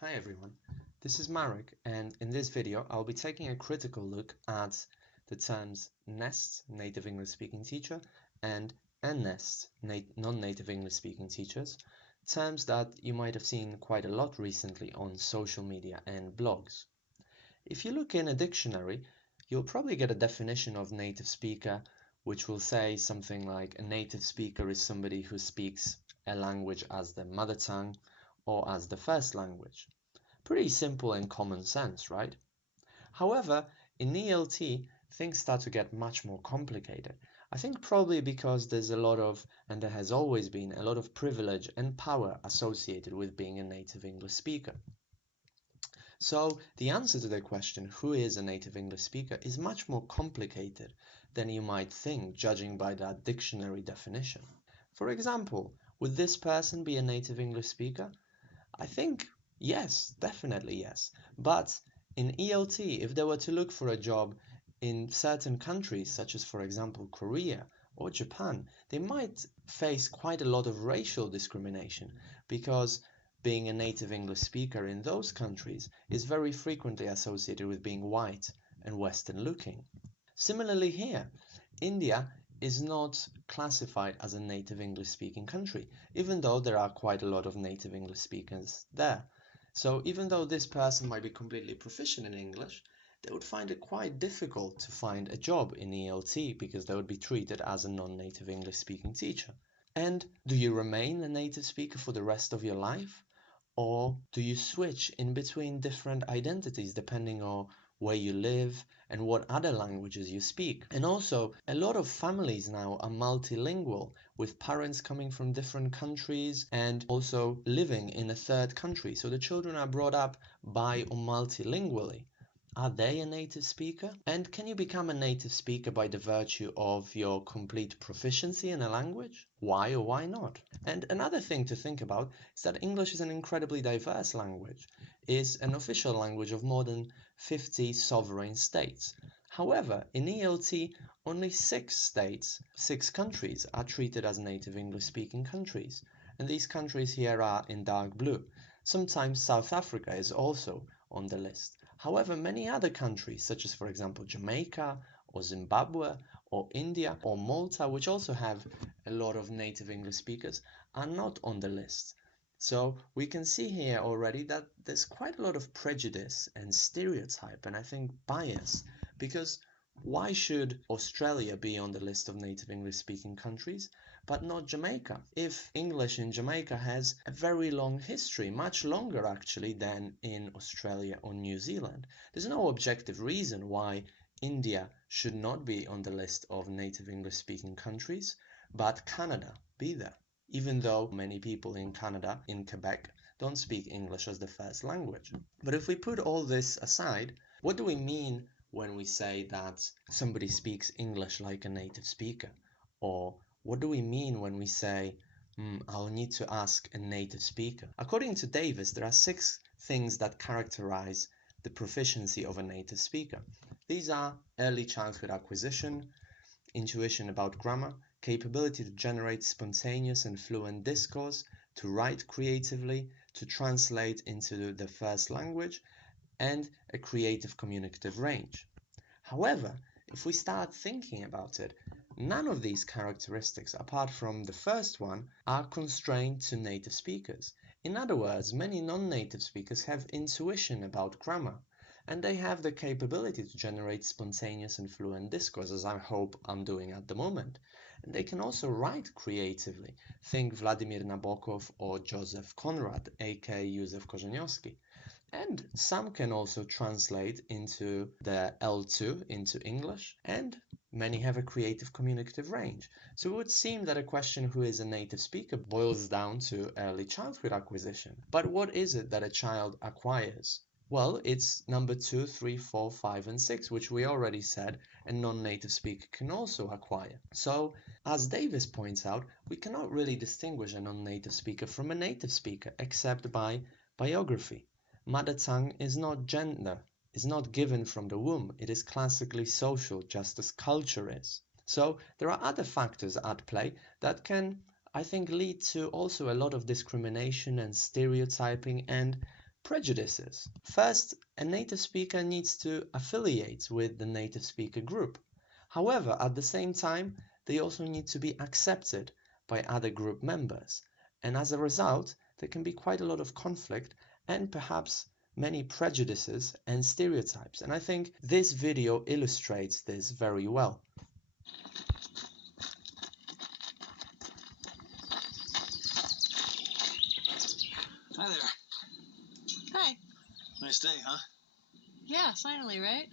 Hi everyone, this is Marek, and in this video I'll be taking a critical look at the terms NNESTs, native English speaking teacher, and NNESTs, non-native English speaking teachers, terms that you might have seen quite a lot recently on social media and blogs. If you look in a dictionary, you'll probably get a definition of native speaker, which will say something like a native speaker is somebody who speaks a language as their mother tongue or as the first language. Pretty simple and common sense, right? However, in ELT, things start to get much more complicated. I think probably because there's a lot of, and there has always been, a lot of privilege and power associated with being a native English speaker. So the answer to the question, who is a native English speaker, is much more complicated than you might think, judging by that dictionary definition. For example, would this person be a native English speaker? I think yes, definitely yes. But in ELT, if they were to look for a job in certain countries, such as, for example, Korea or Japan, they might face quite a lot of racial discrimination because being a native English speaker in those countries is very frequently associated with being white and Western looking. Similarly here, India is not classified as a native English speaking country, even though there are quite a lot of native English speakers there. So even though this person might be completely proficient in English, they would find it quite difficult to find a job in ELT because they would be treated as a non-native English speaking teacher. And do you remain a native speaker for the rest of your life? Or do you switch in between different identities depending on where you live and what other languages you speak? And also, a lot of families now are multilingual, with parents coming from different countries and also living in a third country. So the children are brought up bi or multilingually. Are they a native speaker? And can you become a native speaker by the virtue of your complete proficiency in a language? Why or why not? And another thing to think about is that English is an incredibly diverse language. It is an official language of more than 50 sovereign states. However, in ELT, only 6 countries are treated as native English speaking countries. And these countries here are in dark blue. Sometimes South Africa is also on the list. However, many other countries, such as, for example, Jamaica or Zimbabwe or India or Malta, which also have a lot of native English speakers, are not on the list. So we can see here already that there's quite a lot of prejudice and stereotype and I think bias, because why should Australia be on the list of native English speaking countries but not Jamaica? If English in Jamaica has a very long history, much longer actually than in Australia or New Zealand. There's no objective reason why India should not be on the list of native English speaking countries, but Canada be there, even though many people in Canada, in Quebec, don't speak English as the first language. But if we put all this aside, what do we mean when we say that somebody speaks English like a native speaker? Or what do we mean when we say, I'll need to ask a native speaker? According to Davis, there are 6 things that characterize the proficiency of a native speaker. These are early childhood acquisition, intuition about grammar, capability to generate spontaneous and fluent discourse, to write creatively, to translate into the first language, and a creative communicative range. However, if we start thinking about it, none of these characteristics, apart from the first one, are constrained to native speakers. In other words, many non-native speakers have intuition about grammar, and they have the capability to generate spontaneous and fluent discourse, as I hope I'm doing at the moment. And they can also write creatively. Think Vladimir Nabokov or Joseph Conrad, aka Józef Korzeniowski. And some can also translate into the L2 into English, and many have a creative communicative range. So it would seem that a question who is a native speaker boils down to early childhood acquisition. But what is it that a child acquires? Well, it's number 2, 3, 4, 5, and 6, which we already said a non-native speaker can also acquire. So, as Davis points out, we cannot really distinguish a non-native speaker from a native speaker except by biography. Mother tongue is not gender, is not given from the womb, it is classically social, just as culture is. So there are other factors at play that can, I think, lead to also a lot of discrimination and stereotyping and prejudices. First, a native speaker needs to affiliate with the native speaker group. However, at the same time, they also need to be accepted by other group members. And as a result, there can be quite a lot of conflict and perhaps many prejudices and stereotypes. And I think this video illustrates this very well. Hi there. Hi. Nice day, huh? Yeah, finally, right?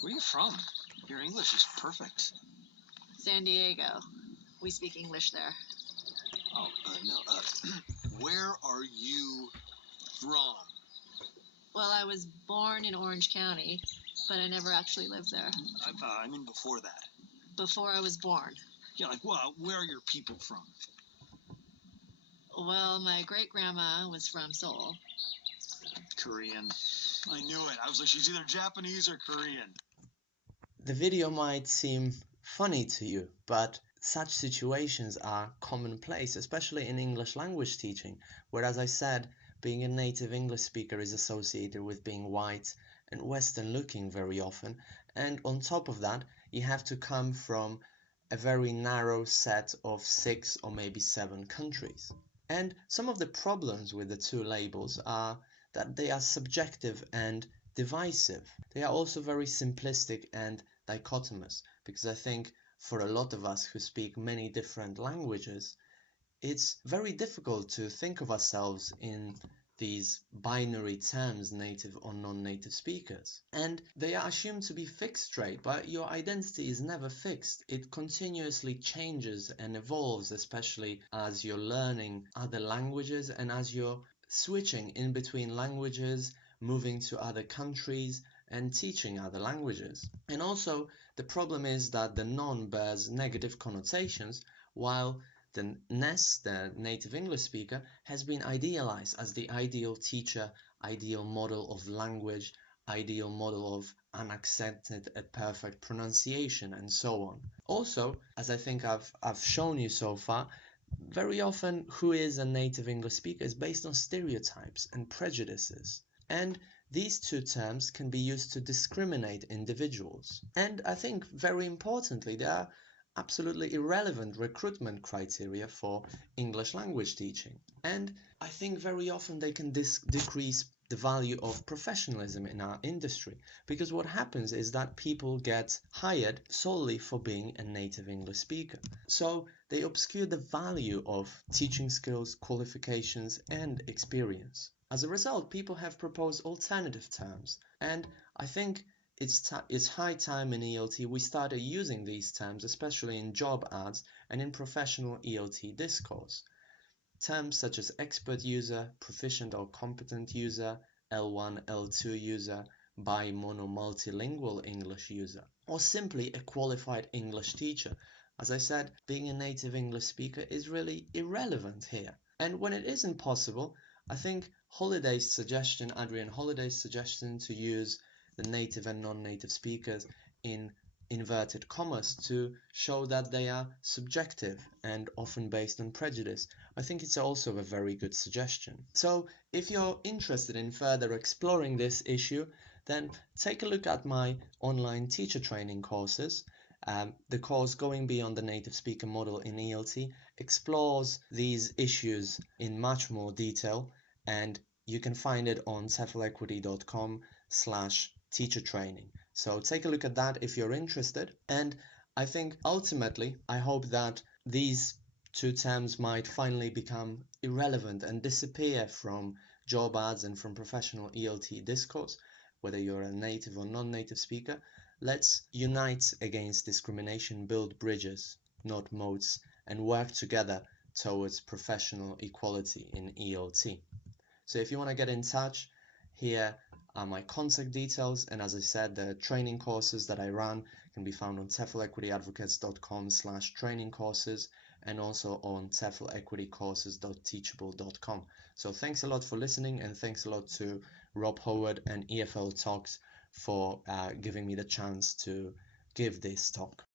Where are you from? Your English is perfect. San Diego. We speak English there. Oh, no. Where are you from? Well, I was born in Orange County, but I never actually lived there. I mean before that. Before I was born. Yeah, like, well, where are your people from? Well, my great-grandma was from Seoul. Korean. I knew it. I was like, she's either Japanese or Korean. The video might seem funny to you, but such situations are commonplace, especially in English language teaching, where, as I said, being a native English speaker is associated with being white and Western looking very often, and on top of that, you have to come from a very narrow set of 6 or maybe 7 countries. And some of the problems with the two labels are that they are subjective and divisive. They are also very simplistic and dichotomous, because I think for a lot of us who speak many different languages, it's very difficult to think of ourselves in these binary terms, native or non-native speakers. And they are assumed to be fixed straight, but your identity is never fixed. It continuously changes and evolves, especially as you're learning other languages and as you're switching in between languages, moving to other countries, and teaching other languages. And also, the problem is that the non bears negative connotations, while the NEST, the native English speaker, has been idealized as the ideal teacher, ideal model of language, ideal model of unaccented and perfect pronunciation, and so on. Also, as I think I've shown you so far, very often who is a native English speaker is based on stereotypes and prejudices. And these two terms can be used to discriminate individuals. And I think very importantly, there are absolutely irrelevant recruitment criteria for English language teaching. And I think very often they can decrease the value of professionalism in our industry, because what happens is that people get hired solely for being a native English speaker. So they obscure the value of teaching skills, qualifications, and experience. As a result, people have proposed alternative terms, and I think it's high time in ELT we started using these terms, especially in job ads and in professional ELT discourse. Terms such as expert user, proficient or competent user, L1, L2 user, bi, mono, multilingual English user, or simply a qualified English teacher. As I said, being a native English speaker is really irrelevant here. And when it isn't possible, I think Adrian Holiday's suggestion to use the native and non-native speakers in inverted commas to show that they are subjective and often based on prejudice, I think it's also a very good suggestion. So if you're interested in further exploring this issue, then take a look at my online teacher training courses. The course Going Beyond the Native Speaker Model in ELT explores these issues in much more detail, and you can find it on teflequity.com/teacher training. So take a look at that if you're interested. And I think ultimately, I hope that these two terms might finally become irrelevant and disappear from job ads and from professional ELT discourse, whether you're a native or non-native speaker. Let's unite against discrimination, build bridges, not moats, and work together towards professional equality in ELT. So if you want to get in touch, here are my contact details, and as I said, the training courses that I run can be found on teflequityadvocates.com/training courses and also on teflequitycourses.teachable.com. So thanks a lot for listening, and thanks a lot to Rob Howard and EFL Talks for giving me the chance to give this talk.